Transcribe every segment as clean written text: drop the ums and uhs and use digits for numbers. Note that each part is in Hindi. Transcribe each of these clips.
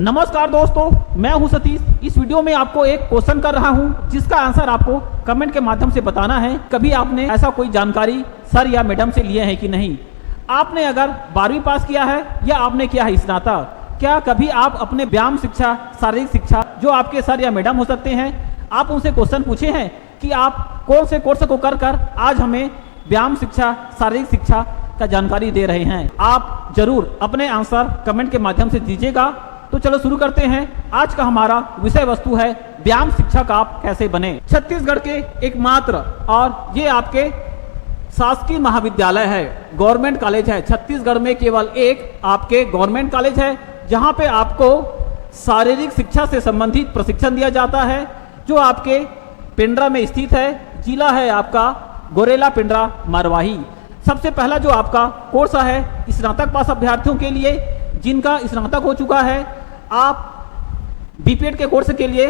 नमस्कार दोस्तों, मैं हूं सतीश। इस वीडियो में आपको एक क्वेश्चन कर रहा हूं जिसका आंसर आपको कमेंट के माध्यम से बताना है। कभी आपने ऐसा कोई जानकारी सर या मैडम से लिए हैं कि नहीं। आपने अगर 12वीं पास किया है या आपने किया है स्नातक, क्या कभी आप अपने व्यायाम शिक्षा, शारीरिक शिक्षा, जो आपके सर या मैडम हो सकते हैं, आप उनसे क्वेश्चन पूछे हैं कि आप कौन से कोर्स को कर आज हमें व्यायाम शिक्षा, शारीरिक शिक्षा का जानकारी दे रहे हैं। आप जरूर अपने आंसर कमेंट के माध्यम से दीजिएगा। तो चलो शुरू करते हैं। आज का हमारा विषय वस्तु है व्यायाम शिक्षक आप कैसे बने। छत्तीसगढ़ के एकमात्र और ये आपके शासकीय महाविद्यालय है, गवर्नमेंट कॉलेज है। छत्तीसगढ़ में केवल एक आपके गवर्नमेंट कॉलेज है जहां पे आपको शारीरिक शिक्षा से संबंधित प्रशिक्षण दिया जाता है, जो आपके पेंड्रा में स्थित है। जिला है आपका गोरेला पेंड्रा मरवाही। सबसे पहला जो आपका कोर्स है स्नातक पास अभ्यर्थियों के लिए, जिनका स्नातक हो चुका है, आप बीपीएड के कोर्स के लिए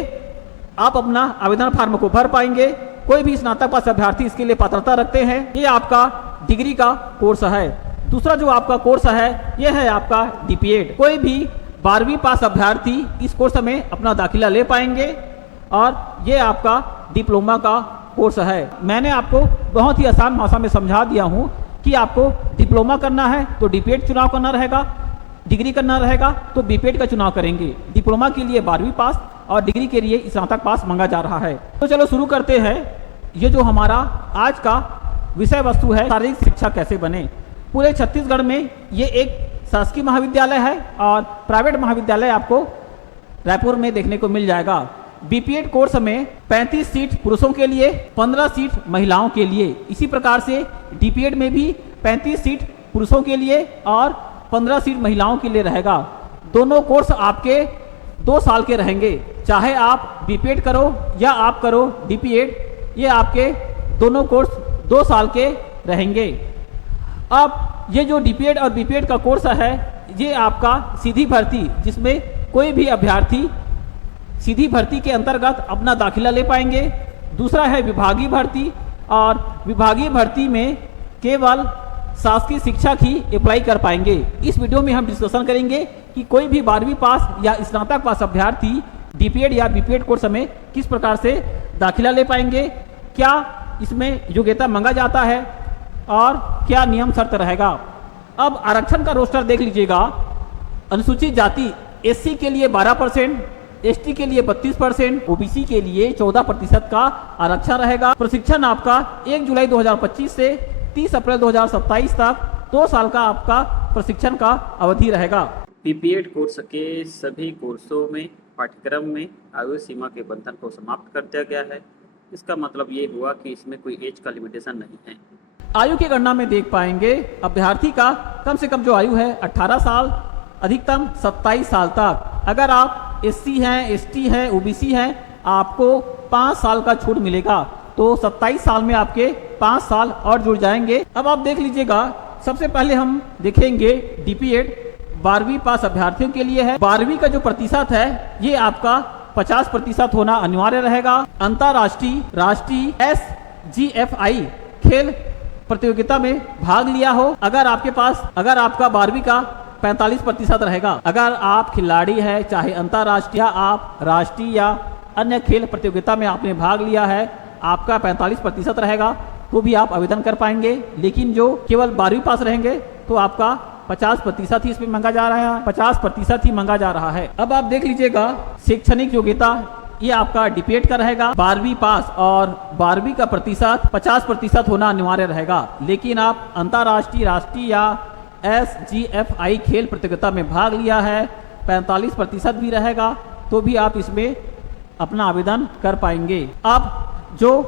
आप अपना आवेदन फॉर्म को भर पाएंगे। कोई भी स्नातक पास अभ्यर्थी इसके लिए पात्रता रखते हैं। ये आपका डिग्री का कोर्स है। दूसरा जो आपका कोर्स है ये है आपका डीपीएड। कोई भी 12वीं पास अभ्यर्थी इस कोर्स में अपना दाखिला ले पाएंगे और ये आपका डिप्लोमा का कोर्स है। मैंने आपको बहुत ही आसान भाषा में समझा दिया हूँ कि आपको डिप्लोमा करना है तो डीपीएड चुनाव करना रहेगा, डिग्री करना रहेगा तो बीपीएड का चुनाव करेंगे। डिप्लोमा के लिए 12वीं पास और डिग्री के लिए स्नातक पास मांगा जा रहा है। तो चलो शुरू करते हैं। ये जो हमारा आज का विषय वस्तु है शारीरिक शिक्षा कैसे बने। पूरे छत्तीसगढ़ में ये एक शासकीय महाविद्यालय है और प्राइवेट महाविद्यालय आपको रायपुर में देखने को मिल जाएगा। बीपीएड कोर्स में 35 सीट पुरुषों के लिए, 15 सीट महिलाओं के लिए। इसी प्रकार से डीपीएड में भी 35 सीट पुरुषों के लिए और 15 सीट महिलाओं के लिए रहेगा। दोनों कोर्स आपके 2 साल के रहेंगे। चाहे आप बीपीएड करो या आप करो डीपीएड, ये आपके दोनों कोर्स 2 साल के रहेंगे। अब ये जो डीपीएड और बीपीएड का कोर्स है ये आपका सीधी भर्ती, जिसमें कोई भी अभ्यर्थी सीधी भर्ती के अंतर्गत अपना दाखिला ले पाएंगे। दूसरा है विभागीय भर्ती, और विभागीय भर्ती में केवल शासकीय शिक्षक ही अप्लाई कर पाएंगे। इस वीडियो में हम डिस्कशन करेंगे कि कोई भी 12वीं पास या स्नातक पास अभ्यर्थी डीपीएड या बीपीएड कोर्स में किस प्रकार से दाखिला ले पाएंगे, क्या इसमें योग्यता मांगा जाता है और क्या नियम शर्त रहेगा। अब आरक्षण का रोस्टर देख लीजिएगा। अनुसूचित जाति एससी के लिए 12%, एसटी के लिए 32%, ओबीसी के लिए 14% का आरक्षण रहेगा। प्रशिक्षण आपका 1 जुलाई 2025 से 30 अप्रैल 2027 तक 2 साल का आपका प्रशिक्षण का अवधि रहेगा। बीपीएड कोर्स के सभी कोर्सों में पाठ्यक्रम में आयु सीमा के बंधन को समाप्त कर दिया गया है। इसका मतलब ये हुआ कि इसमें कोई एज का लिमिटेशन नहीं है। आयु की गणना में देख पाएंगे अभ्यर्थी का कम से कम जो आयु है 18 साल, अधिकतम 27 साल तक। अगर आप एससी हैं, एसटी हैं, ओबीसी हैं, आपको 5 साल का छूट मिलेगा। तो 27 साल में आपके 5 साल और जुड़ जाएंगे। अब आप देख लीजिएगा, सबसे पहले हम देखेंगे डीपीएड 12वीं पास अभ्यर्थियों के लिए है। 12वीं का जो प्रतिशत है ये आपका 50% होना अनिवार्य रहेगा। अंतर्राष्ट्रीय, राष्ट्रीय, SGFI खेल प्रतियोगिता में भाग लिया हो। अगर आपका 12वीं का 45% रहेगा। अगर आप खिलाड़ी है, चाहे अंतर्राष्ट्रीय, आप राष्ट्रीय या अन्य खेल प्रतियोगिता में आपने भाग लिया है, आपका 45% रहेगा तो भी आप आवेदन कर पाएंगे। लेकिन जो केवल 12वीं पास रहेंगे तो आपका 50% ही इसमें मांगा जा रहा है, 50% ही मांगा जा रहा है। अब आप देख लीजिएगा शैक्षणिक योग्यता, ये आपका डीपीएड का रहेगा 12वीं पास, और 12वीं का प्रतिशत 50% होना अनिवार्य रहेगा। लेकिन आप अंतर्राष्ट्रीय, राष्ट्रीय या SGFI खेल प्रतियोगिता में भाग लिया है, 45% भी रहेगा तो भी आप इसमें अपना आवेदन कर पाएंगे। अब जो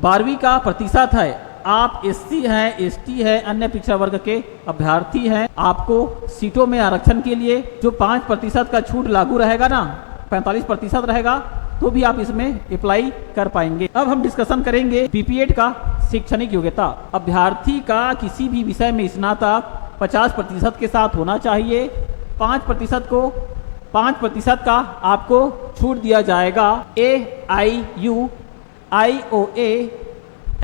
12वीं का प्रतिशत है, आप एससी हैं, एसटी है, अन्य पिछड़ा वर्ग के अभ्यर्थी हैं, आपको सीटों में आरक्षण के लिए जो 5% का छूट लागू रहेगा ना, 45% रहेगा तो भी आप इसमें अप्लाई कर पाएंगे। अब हम डिस्कशन करेंगे बीपीएड का शैक्षणिक योग्यता। अभ्यर्थी का किसी भी विषय में स्नातक 50% के साथ होना चाहिए। 5% का आपको छूट दिया जाएगा। AIU, IOA,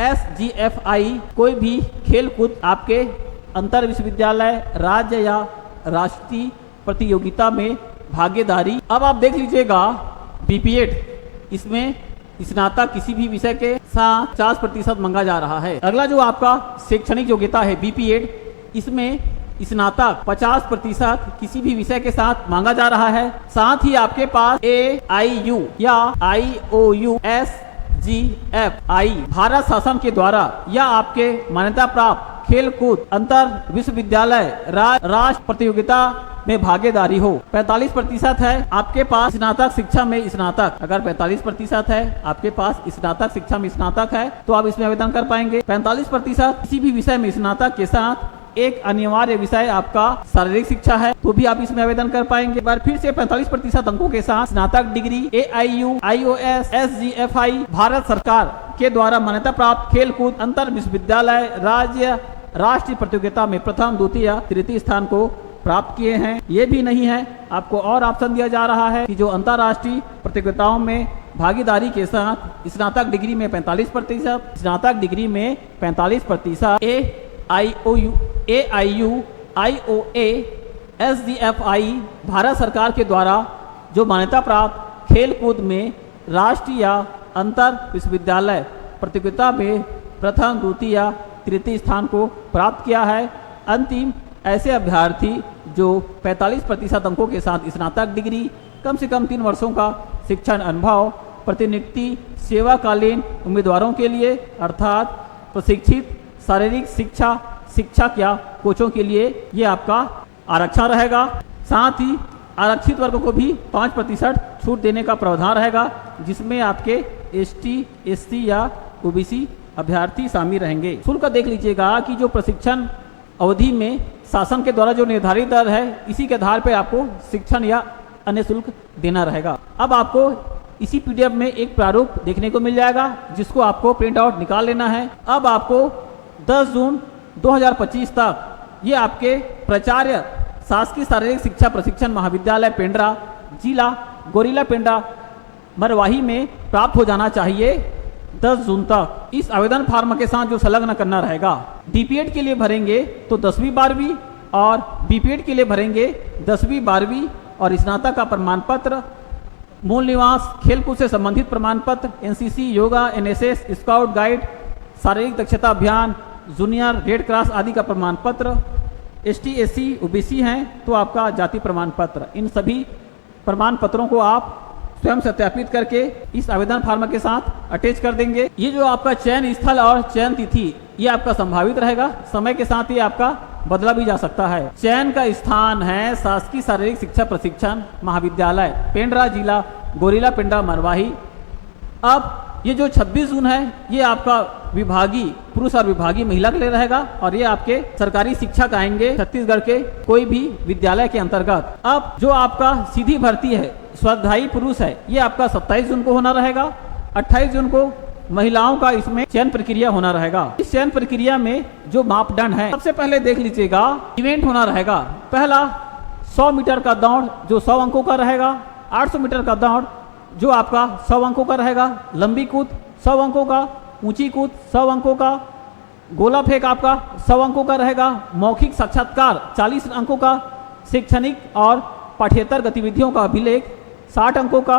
SGFI कोई भी खेल कूद आपके अंतर विश्वविद्यालय, राज्य या राष्ट्रीय प्रतियोगिता में भागीदारी। अब आप देख लीजिएगा बीपीएड, इसमें स्नातक किसी भी विषय के साथ 50% मांगा जा रहा है। अगला जो आपका शैक्षणिक योग्यता है बीपीएड, इसमें स्नातक 50% किसी भी विषय के साथ मांगा जा रहा है। साथ ही आपके पास AIU या IOUSGFI भारत शासन के द्वारा या आपके मान्यता प्राप्त खेल कूद अंतर विश्वविद्यालय राष्ट्र प्रतियोगिता में भागीदारी हो। 45% है आपके पास स्नातक शिक्षा में स्नातक, अगर 45% है आपके पास स्नातक शिक्षा में स्नातक है तो आप इसमें आवेदन कर पाएंगे। 45% किसी भी विषय में स्नातक के साथ एक अनिवार्य विषय आपका शारीरिक शिक्षा है तो भी आप इसमें आवेदन कर पाएंगे। बार फिर से 45% अंकों के साथ स्नातक डिग्री AIU IOUSGFI भारत सरकार के द्वारा मान्यता प्राप्त खेल कूद अंतर विश्वविद्यालय राष्ट्रीय प्रतियोगिता में प्रथम, द्वितीय या तृतीय स्थान को प्राप्त किए हैं। ये भी नहीं है, आपको और ऑप्शन दिया जा रहा है कि जो अंतर्राष्ट्रीय प्रतियोगिताओं में भागीदारी के साथ स्नातक डिग्री में 45%, स्नातक डिग्री में 45%, AIU IOUSGFI भारत सरकार के द्वारा जो मान्यता प्राप्त खेल कूद में राष्ट्रीय या अंतर विश्वविद्यालय प्रतियोगिता में प्रथम, द्वितीय या तृतीय स्थान को प्राप्त किया है। अंतिम ऐसे अभ्यर्थी जो 45% अंकों के साथ स्नातक डिग्री, कम से कम 3 वर्षों का शिक्षण अनुभव, प्रतिनियुक्ति सेवाकालीन उम्मीदवारों के लिए अर्थात प्रशिक्षित शारीरिक शिक्षक या कोचों के लिए ये आपका आरक्षण रहेगा। साथ ही आरक्षित वर्ग को भी 5% छूट देने का प्रावधान रहेगा, जिसमें आपके ST SC या OBC अभ्यर्थी शामिल रहेंगे। शुल्क देख लीजिएगा कि जो प्रशिक्षण अवधि में शासन के द्वारा जो निर्धारित दर है, इसी के आधार पर आपको शिक्षण या अन्य शुल्क देना रहेगा। अब आपको इसी PDF में एक प्रारूप देखने को मिल जाएगा, जिसको आपको प्रिंट आउट निकाल लेना है। अब आपको 10 जून 2025 तक ये आपके प्राचार्य शासकीय शारीरिक शिक्षा प्रशिक्षण महाविद्यालय पेंड्रा, जिला गोरिल्ला पेंड्रा मरवाही में प्राप्त हो जाना चाहिए 10 जून तक। इस आवेदन फॉर्म के साथ जो संलग्न करना रहेगा, DPED के लिए भरेंगे तो 10वीं 12वीं और BPED के लिए भरेंगे 10वीं 12वीं और स्नातक का प्रमाण पत्र, मूल निवास, खेलकूद से संबंधित प्रमाण पत्र, NCC, yoga, NSS, scout guide, शारीरिक दक्षता अभियान, जूनियर रेड क्रॉस आदि का प्रमाण पत्र। ST SC OBC हैं तो आपका जाति प्रमाण पत्र। इन सभी प्रमाण पत्रों को आप स्वयं सत्यापित करके इस आवेदन फॉर्म के साथ अटैच कर देंगे। ये जो आपका चयन स्थल और चयन तिथि ये आपका संभावित रहेगा, समय के साथ ये आपका बदला भी जा सकता है। चयन का स्थान है शासकीय शारीरिक शिक्षा प्रशिक्षण महाविद्यालय पेंड्रा, जिला गोरिल्ला पेंड्रा मरवाही। अब ये जो 26 जून है ये आपका विभागीय पुरुष और विभागीय महिला के लिए रहेगा और ये आपके सरकारी शिक्षक आएंगे छत्तीसगढ़ के कोई भी विद्यालय के अंतर्गत। अब जो आपका सीधी भर्ती है स्वाध्यायी पुरुष है ये आपका 27 जून को होना रहेगा। 28 जून को महिलाओं का इसमें चयन प्रक्रिया होना रहेगा। इस चयन प्रक्रिया में जो मापदंड है, सबसे पहले देख लीजिएगा इवेंट होना रहेगा। पहला 100 मीटर का दौड़ जो 100 अंकों का रहेगा, 800 मीटर का दौड़ जो आपका 100 अंकों का रहेगा, लंबी कूद 100 अंकों का, ऊंची कूद 100 अंकों का, गोला फेंक आपका 100 अंकों का रहेगा, मौखिक साक्षात्कार 40 अंकों का, शैक्षणिक और पाठ्येतर गतिविधियों का अभिलेख 60 अंकों का,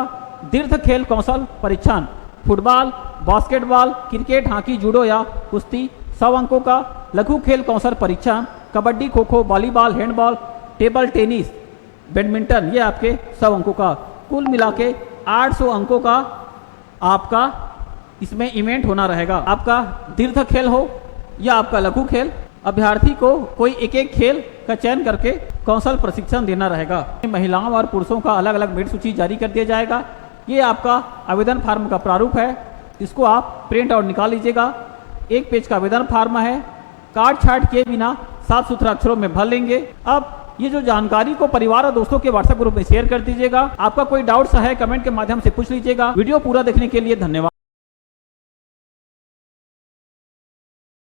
तीर्थ खेल कौशल परीक्षण football, basketball, cricket, hockey, judo या कुश्ती 100 अंकों का, लघु खेल कौशल परीक्षण kabaddi, kho kho, volleyball, handball, table tennis, badminton ये आपके 100 अंकों का। कुल मिला के 800 अंकों का आपका इसमें इवेंट होना रहेगा। आपका तीर्थ खेल हो या आपका लघु खेल, अभ्यर्थी को कोई एक एक खेल का चयन करके कौशल प्रशिक्षण देना रहेगा। महिलाओं और पुरुषों का अलग अलग मेरिट सूची जारी कर दिया जाएगा। ये आपका आवेदन फार्म का प्रारूप है, इसको आप प्रिंट आउट निकाल लीजिएगा। 1 पेज का आवेदन फार्म है, काट छाट किए बिना साफ सुथरा अक्षरों में भर लेंगे। अब ये जो जानकारी को परिवार और दोस्तों के व्हाट्सएप ग्रुप में शेयर कर दीजिएगा। आपका कोई डाउट्स है कमेंट के माध्यम से पूछ लीजिएगा। वीडियो पूरा देखने के लिए धन्यवाद।